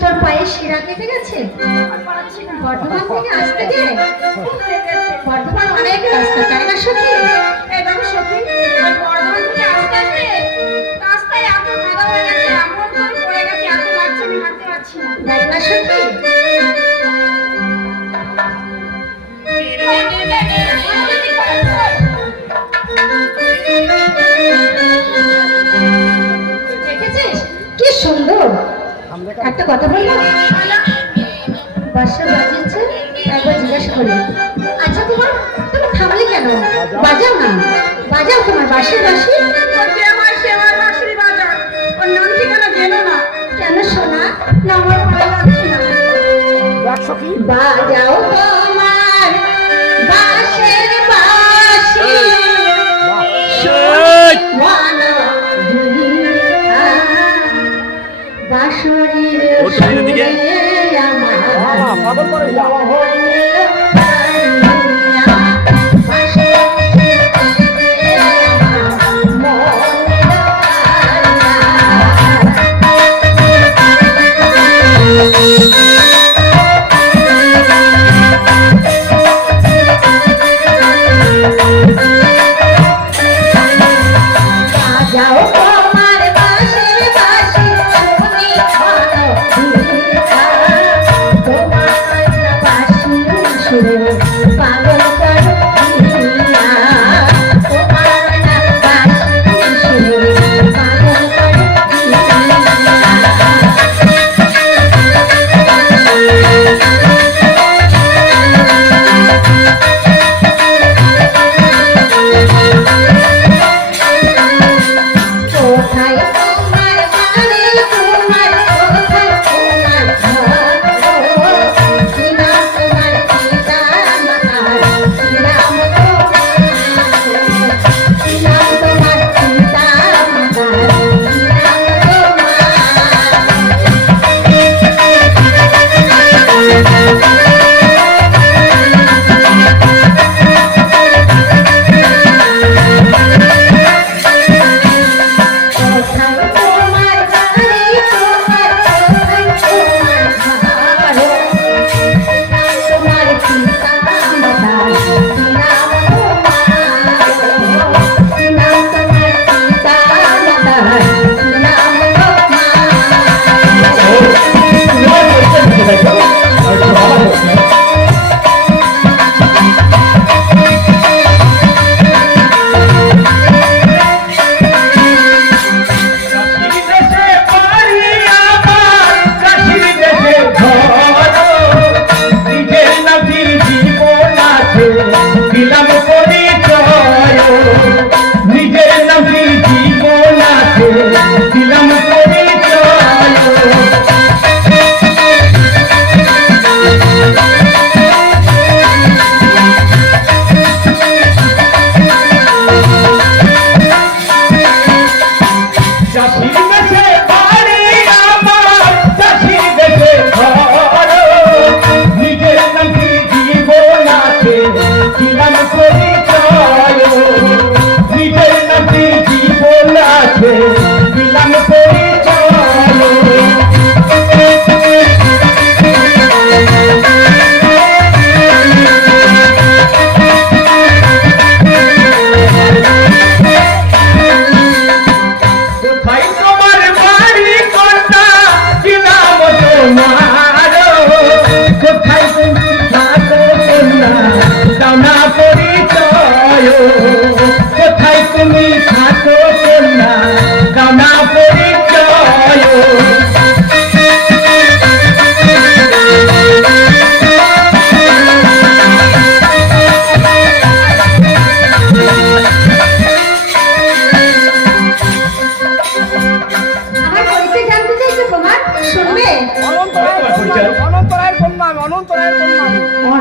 তোর পায়ে শিরা কেটে গেছে? বর্ধমান থেকে আসতে গিয়ে বর্ধমান অনেক রাস্তা, তাই না সখী? একদম সখী, বর্ধমান থেকে আসতে আসতে রাস্তায় এত কাদা হয়ে গেছে, এমন করে পড়ে গেছে, এত লাগছে আমি হাঁটতে পারছি না। দেখ না সখী, দেখেছিস কি সুন্দর? একটা কথা বলবো? বাসা বাজিয়েছে, একবার জিজ্ঞাসা করলো, আচ্ছা তুমি থামলে কেন? বাজাও না, বাজাও তোমার বাসের বাসি। আমার শাশুড়ি বাজার, ওর নাম ঠিকানা জেনো না। কেন সোনা? না আমার ভালো লাগছে না। বাজাও তোমার বাসের বাসি, বাঁশরীর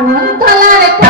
অনন্ত রায়ের